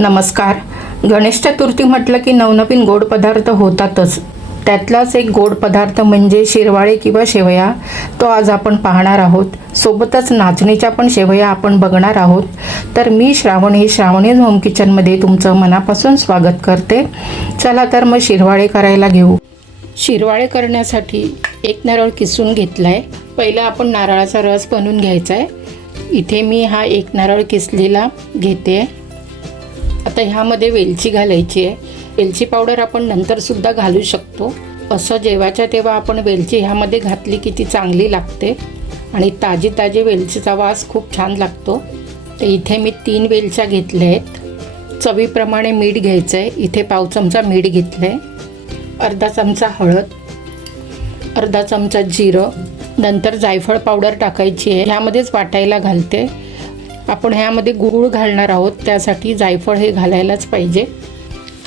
नमस्कार. गणेश चतुर्थी म्हटलं की नवनवीन गोड पदार्थ होतातच. त्यातलाच एक गोड पदार्थ म्हणजे शिरवाळे किंवा शेवया. तो आज आपण पाहणार आहोत. सोबतच नाचणीच्या पण शेवया आपण बघणार आहोत. तर मी श्रावणी श्रावणी होम किचनमध्ये तुमचं मनापासून स्वागत करते. चला तर मग शिरवाळे करायला घेऊ. शिरवाळे करण्यासाठी एक नारळ किसून घेतला आहे पहिला आपण नारळाचा रस बनवून घ्यायचा आहे इथे मी हा एक नारळ किसलेला घेते. आता ह्यामध्ये वेलची घालायची आहे. वेलची पावडर आपण नंतरसुद्धा घालू शकतो. असं जेव्हाच्या तेव्हा आपण वेलची ह्यामध्ये घातली की ती चांगली लागते. आणि ताजी ताजी वेलचीचा वास खूप छान लागतो. तर इथे मी तीन वेलच्या घेतल्या आहेत. चवीप्रमाणे मीठ घ्यायचं आहे इथे पाव चमचा मीठ घेतलं आहे अर्धा चमचा हळद. अर्धा चमचा जिरं. नंतर जायफळ पावडर टाकायची आहे. ह्यामध्येच वाटायला घालते. आपण ह्यामध्ये गूळ घालणार आहोत त्यासाठी जायफळ हे घालायलाच पाहिजे.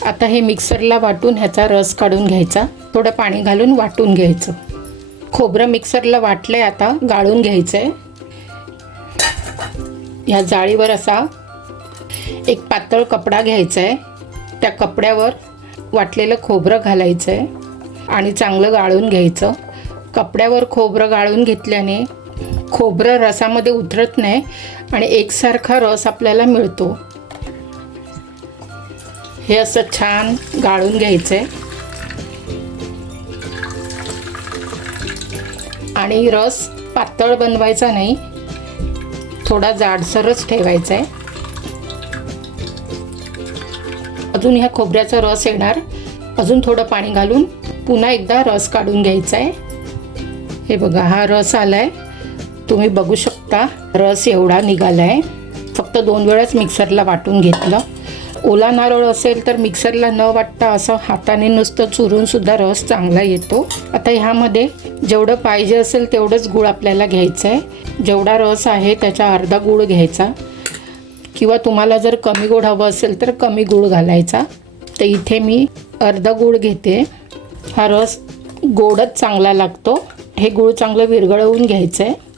आता हे मिक्सरला वाटून ह्याचा रस काढून घ्यायचा. थोडं पाणी घालून वाटून घ्यायचं. खोबरं मिक्सरला वाटलं आहे आता गाळून घ्यायचं आहे ह्या जाळीवर असा एक पातळ कपडा घ्यायचा आहे त्या कपड्यावर वाटलेलं खोबरं घालायचं आहे आणि चांगलं गाळून घ्यायचं. कपड्यावर खोबरं गाळून घेतल्याने खोबरं रसामध्ये उतरत नाही आणि एकसारखा रस आपल्याला मिळतो. हे असं छान गाळून घ्यायचं आहे आणि रस पातळ बनवायचा नाही थोडा जाडसरच ठेवायचा आहे अजून ह्या खोबऱ्याचा रस येणार. अजून थोडं पाणी घालून पुन्हा एकदा रस काढून घ्यायचा आहे हे बघा हा रस आलाय. तुम्ही बघू शकता रस एवढा निघाला आहे फक्त दोन वेळाच मिक्सरला वाटून घेतलं. ओला नारळ असेल तर मिक्सरला न वाटता असं हाताने नुसतं चुरूनसुद्धा रस चांगला येतो. आता ह्यामध्ये जेवढं पाहिजे असेल तेवढंच गूळ आपल्याला घ्यायचं आहे जेवढा रस आहे त्याचा अर्धा गूळ घ्यायचा. किंवा तुम्हाला जर कमी गूळ हवं असेल तर कमी गूळ घालायचा. तर इथे मी अर्धा गूळ घेते. हा रस गोडच चांगला लागतो. हे गूळ चांगलं विरघळवून घ्यायचं आहे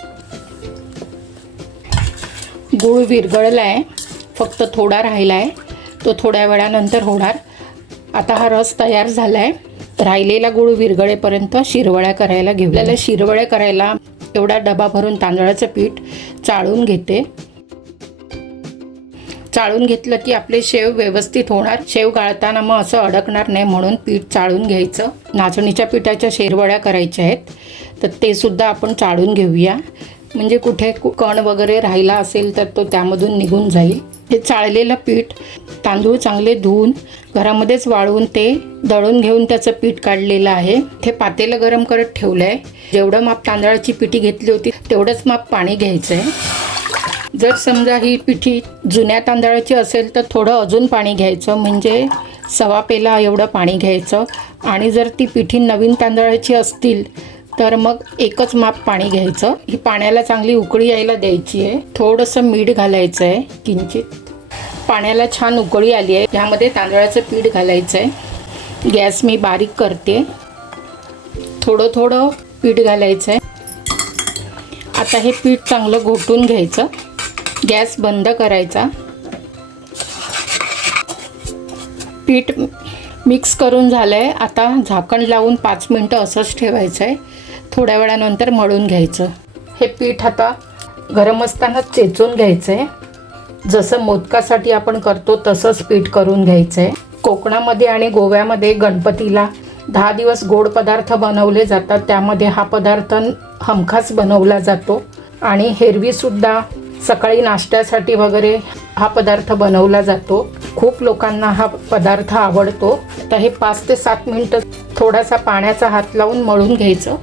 गूळ विरघळला आहे फक्त थोडा राहिला आहे तो थोड्या वेळानंतर होणार. आता हा रस तयार झाला आहे राहिलेला गूळ विरघळेपर्यंत शिरवळ्या करायला घेऊ आपल्याला शिरवळ्या करायला एवढा डबा भरून तांदळाचं पीठ चाळून घेते. चाळून घेतलं की आपले शेव व्यवस्थित होणार. शेव गाळताना मग असं अडकणार नाही म्हणून पीठ चाळून घ्यायचं. नाचणीच्या पिठाच्या शेरवळ्या करायच्या आहेत. तर ते सुद्धा आपण चाळून घेऊया. म्हणजे कुठे कण वगैरे राहिला असेल तर तो त्यामधून निघून जाईल. हे चाळलेलं पीठ तांदूळ चांगले धुवून घरामध्येच वाळवून ते दळून घेऊन त्याचं पीठ काढलेलं आहे. ते पातेलं गरम करत ठेवलं आहे जेवढं माप तांदळाची पिठी घेतली होती तेवढंच माप पाणी घ्यायचं आहे जर समजा ही पिठी जुन्या तांदळाची असेल तर थोडं अजून पाणी घ्यायचं म्हणजे सवा पेला एवढं पाणी घ्यायचं. आणि जर ती पिठी नवीन तांदळाची असतील तर मग एकच माप पाणी घ्यायचं. ही पाण्याला चांगली उकळी यायला द्यायची आहे. थोडंसं मीठ घालायचं आहे किंचित. पाण्याला छान उकळी आली आहे. ह्यामध्ये तांदळाचं पीठ घालायचं आहे गॅस मी बारीक करते. थोडं थोडं पीठ घालायचं आहे आता हे पीठ चांगलं घोटून घ्यायचं. गॅस बंद करायचा. पीठ मिक्स करून झालं आहे आता झाकण लावून पाच मिनटं असंच ठेवायचं आहे थोड्या वेळानंतर मळून घ्यायचं. हे पीठ आता गरम असताना चेचून घ्यायचं आहे जसं मोदकासाठी आपण करतो तसंच पीठ करून घ्यायचं आहे कोकणामध्ये आणि गोव्यामध्ये गणपतीला दहा दिवस गोड पदार्थ बनवले जातात. त्यामध्ये हा पदार्थ हमखास बनवला जातो. आणि हेरवीसुद्धा सकाळी नाश्त्यासाठी वगैरे हा पदार्थ बनवला जातो. खूप लोकांना हा पदार्थ आवडतो. तर हे पाच ते सात मिनटं थोडासा पाण्याचा हात लावून मळून घ्यायचं.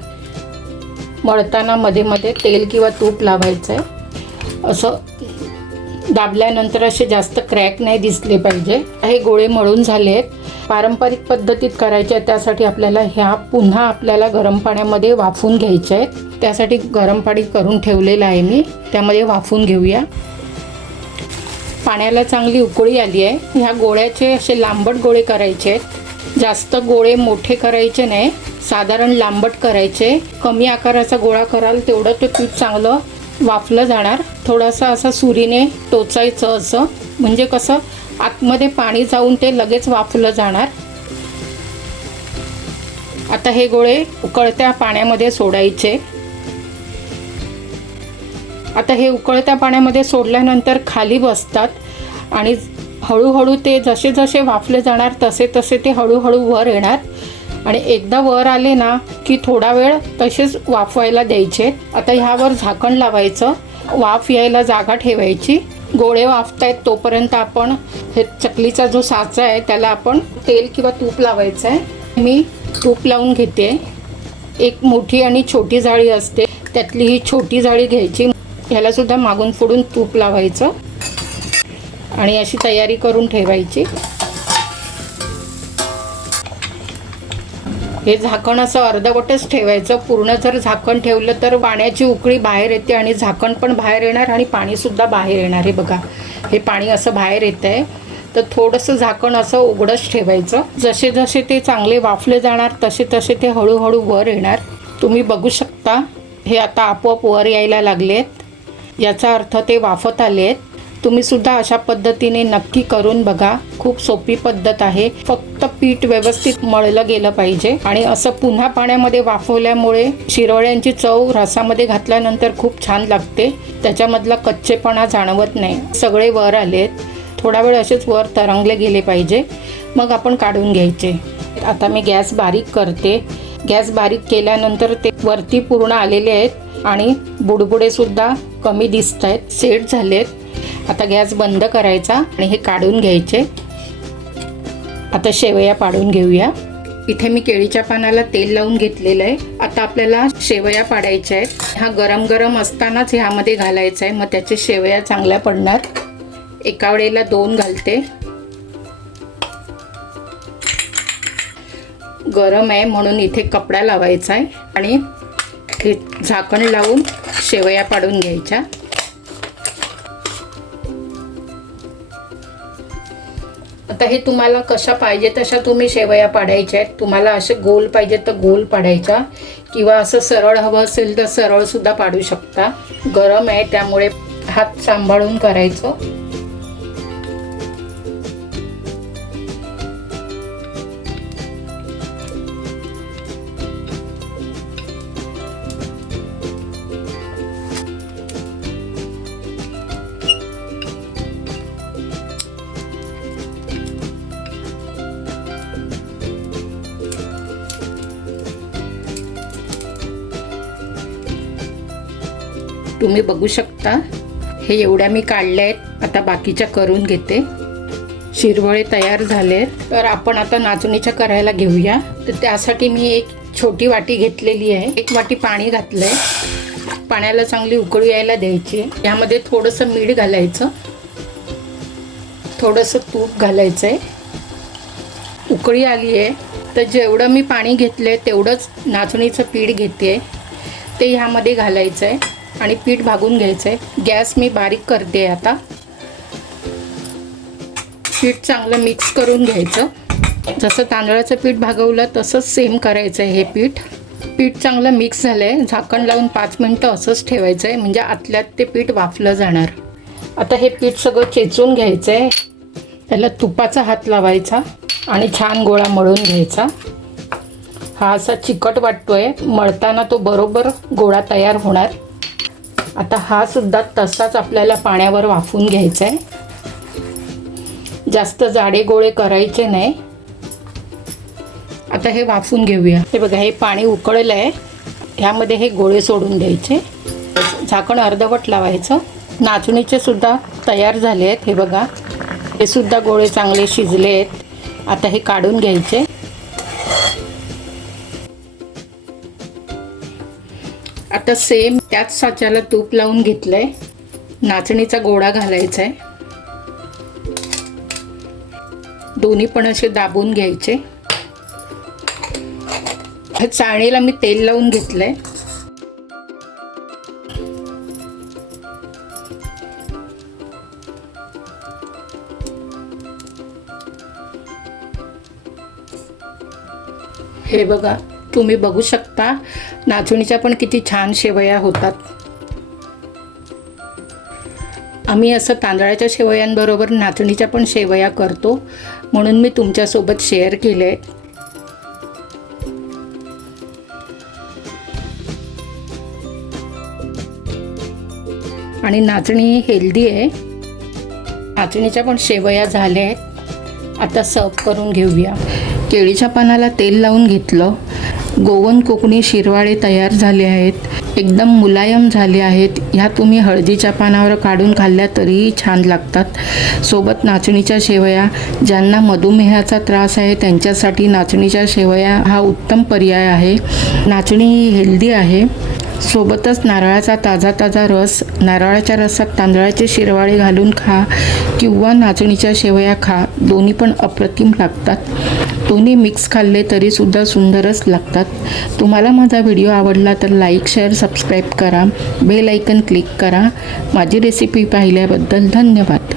मळताना मध्ये मध्ये तेल किंवा तूप लावायचं आहे असं दाबल्यानंतर असे जास्त क्रॅक नाही दिसले पाहिजे. हे गोळे मळून झाले आहेत. पारंपरिक पद्धतीत करायचे आहेत त्यासाठी आपल्याला ह्या पुन्हा आपल्याला गरम पाण्यामध्ये वाफून घ्यायचे आहेत. त्यासाठी गरम पाणी करून ठेवलेलं आहे मी. त्यामध्ये वाफून घेऊया. पाण्याला चांगली उकळी आली आहे. ह्या गोळ्याचे असे लांबट गोळे करायचे आहेत. जास्त गोळे मोठे करायचे नाही साधारण लांबट करायचे. कमी आकाराचा गोळा कराल तेवढं ते पीठ चांगलं वाफलं जाणार. थोडासा असा सुरीने टोचायचं असं. म्हणजे कसं आतमध्ये पाणी जाऊन ते लगेच वाफलं जाणार. आता हे गोळे उकळत्या पाण्यामध्ये सोडायचे. आता हे उकळत्या पाण्यामध्ये सोडल्यानंतर खाली बसतात आणि हळूहळू ते जसे जसे वाफले जाणार तसे तसे ते हळूहळू वर येणार. आणि एकदा वर आले ना की थोडा वेळ तसेच वाफवायला द्यायचे. आता ह्यावर झाकण लावायचं. वाफ यायला जागा ठेवायची. गोळे वाफतायत तोपर्यंत आपण हे चकलीचा जो साचा आहे त्याला आपण तेल किंवा तूप लावायचं आहे मी तूप लावून घेते. एक मोठी आणि छोटी जाळी असते. त्यातली ही छोटी जाळी घ्यायची. ह्याला सुद्धा मागून फोडून तूप लावायचं. आणि अशी तयारी करून ठेवायची. हे झाकण असं अर्धवटच ठेवायचं. पूर्ण जर झाकण ठेवलं तर पाण्याची उकळी बाहेर येते आणि झाकण पण बाहेर येणार आणि पाणीसुद्धा बाहेर येणार. हे बघा हे पाणी असं बाहेर येत आहे तर थोडंसं झाकण असं उघडंच ठेवायचं. जसे जसे ते चांगले वाफले जाणार तसे तसे ते हळूहळू वर येणार. तुम्ही बघू शकता हे आता आपोआप वर यायला लागले आहेत याचा अर्थ ते वाफत आले आहेत सुद्धा अशा पद्धतीने नक्की करून बघा. खूप सोपी पद्धत आहे. फक्त पीठ व्यवस्थित मळलं गेलं पाहिजे आणि असं पुन्हा पाण्यामध्ये वाफवल्यामुळे शिरवळ्यांची चव रसामध्ये घातल्यानंतर खूप छान लागते. त्याच्यामधला कच्चेपणा जाणवत नाही. सगळे वर आलेत. थोडा वेळ असेच वर तरंगले गेले पाहिजे. मग आपण काढून घ्यायचे. आता मी गॅस बारीक करते. गॅस बारीक केल्यानंतर ते वरती पूर्ण आलेले आहेत आणि बुडबुडे सुद्धा कमी दिसत आहेत सेट झालेत. आता गॅस बंद करायचा आणि हे काढून घ्यायचे. आता शेवया पाडून घेऊया. इथे मी केळीच्या पानाला तेल लावून घेतलेलं आहे. आता आपल्याला शेवया पाडायच्या आहेत. हा गरम गरम असतानाच ह्यामध्ये घालायचा आहे. मग त्याचे शेवया चांगल्या पडणार. एका वेळेला दोन घालते. गरम आहे म्हणून इथे कपडा लावायचा आहे. आणि हे झाकण लावून शेवया पाडून घ्यायच्या. आता हे तुम्हाला कशा पाहिजे तशा तुम्ही शेवया पाडायच्या आहेत. तुम्हाला असे गोल पाहिजे तर गोल पाडायच्या किंवा असं सरळ हवं असेल तर सरळसुद्धा पाडू शकता. गरम आहे त्यामुळे हात सांभाळून करायचं. तुम्ही बघू शकता. हे एवढ्या मी काढल्या आहेत. आता बाकीच्या करून घेते. शिरवळे तयार झाले तर आपण आता नाचणीच्या करायला घेऊया. तर त्यासाठी मी एक छोटी वाटी घेतलेली आहे. एक वाटी पाणी घातलं आहे पाण्याला चांगली उकळी यायला द्यायची यामध्ये थोडंसं मीठ घालायचं. थोडंसं तूप घालायचं आहे उकळी आली आहे. तर जेवढं मी पाणी घेतलं आहे तेवढंच नाचणीचं पीठ घेते. ते ह्यामध्ये घालायचं आहे आणि पीठ भागून घ्यायचं आहे गॅस मी बारीक करते आता. पीठ चांगलं मिक्स करून घ्यायचं. जसं तांदळाचं पीठ भागवलं तसंच सेम करायचं आहे हे पीठ. पीठ चांगलं मिक्स झालं आहे झाकण लावून पाच मिनटं असंच ठेवायचं आहे म्हणजे आतल्यात ते पीठ वाफलं जाणार. आता हे पीठ सगळं चेचून घ्यायचं आहे त्याला तुपाचा हात लावायचा आणि छान गोळा मळून घ्यायचा. हा असा चिकट वाटतो आहे मळताना तो बरोबर गोळा तयार होणार. आता हा सुद्धा तसाच आपल्याला पाण्यावर वाफून घ्यायचा आहे जास्त जाडे गोळे करायचे नाही. आता हे वाफून घेऊया. हे बघा हे पाणी उकळलं आहे ह्यामध्ये हे गोळे सोडून द्यायचे. झाकण अर्धवट लावायचं. नाचणीचे सुद्धा तयार झाले आहेत हे बघा. हे सुद्धा गोळे चांगले शिजले आहेत आता हे काढून घ्यायचे. आता सेम त्याच साच्याला तूप लावून घेतलंय. नाचणीचा गोळा घालायचा आहे दोन्ही पण असे दाबून घ्यायचे. ह्या चाळणीला मी तेल लावून घेतलंय. हे बघा तुम्ही बघू शकता. नाचणीच्या पण किती छान शेवया होतात. आम्ही असं तांदळाच्या शेवयांबरोबर नाचणीच्या पण शेवया करतो. म्हणून मी तुमच्यासोबत शेअर केले. आणि नाचणी हेल्दी आहे. नाचणीच्या पण शेवया झाल्या आहेत. आता सर्व करून घेऊया. केळीच्या पानाला तेल लावून घेतलं. गोवन कोकणी शिरवाळे तयार झाले आहेत. एकदम मुलायम झाले आहेत. ह्या तुम्ही हळदीच्या पानावर काढून खाल्ल्या तरीही छान लागतात. सोबत नाचणीच्या शेवया ज्यांना मधुमेहाचा त्रास आहे त्यांच्यासाठी नाचणीच्या शेवया हा उत्तम पर्याय आहे. नाचणी ही हेल्दी आहे. सोबतच नारळाचा ताजा ताजा रस नारळाच्या रसात तांदळाचे शिरवाळे घालून खा किंवा नाचणीच्या शेवया खा. दोन्ही पण अप्रतिम लागतात. दोन्ही मिक्स खाल्ले तरीसुद्धा सुंदरच लागतात. तुम्हाला माझा व्हिडिओ आवडला तर लाईक शेअर सबस्क्राईब करा. बेल ऐकन क्लिक करा. माझी रेसिपी पाहिल्याबद्दल धन्यवाद.